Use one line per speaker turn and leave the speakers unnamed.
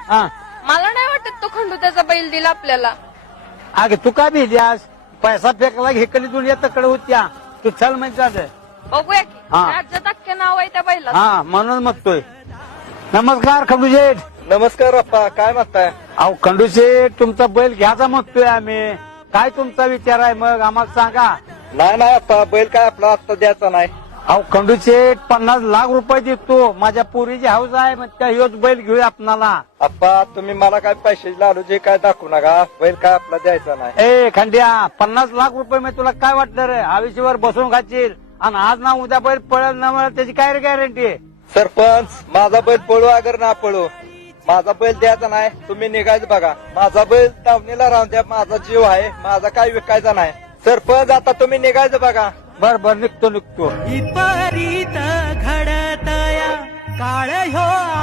हा
मला नाही वाटत तो खंडू त्याचा बैल दिला आपल्याला.
अगे तू का भिल्यास? पैसा फेकला हेकली दुनिया तकडे होत्या. तू चल म्हणजे झालं.
बघूया की
हा.
राज्यात अख्खे नाव आहे त्या बैलाचं.
हा म्हणून म्हणतोय. नमस्कार खंडू शेठ.
नमस्कार अप्पा, काय म्हणताय?
अहो खंडू शेठ तुमचा बैल घ्यायचा म्हणतोय आम्ही. काय तुमचा विचार आहे मग आम्हाला सांगा.
नाही अप्पा, बैल काय आपला आत्ता द्यायचा नाही.
अहो खंडू शेठ 50 लाख रुपये देतो. माझ्या पोरीची हाऊस आहे मग त्या ह्योच बैल घेऊया आपणाला.
अप्पा तुम्ही मला काय पैसे लालू जे काय दाखवू नका. बैल काय आपला द्यायचा नाही.
ए खंड्या 50 लाख रुपये मी तुला काय वाटलं रे? आयुष्यभर बसून खाशील आणि आज ना उद्या बैल पळेल ना मिळेल त्याची काय गॅरंटी आहे?
सरपंच माझा बैल पळू अगर ना पळू, माझा बैल द्यायचा नाही. तुम्ही निघायचं बघा. माझा बैल दावणीला राहून द्या. माझा जीव आहे, माझा काय विकायचा नाही. सरपंच आता तुम्ही निघायचं बघा.
बर निघतो.
विपरीत घडतया काळ ह्यो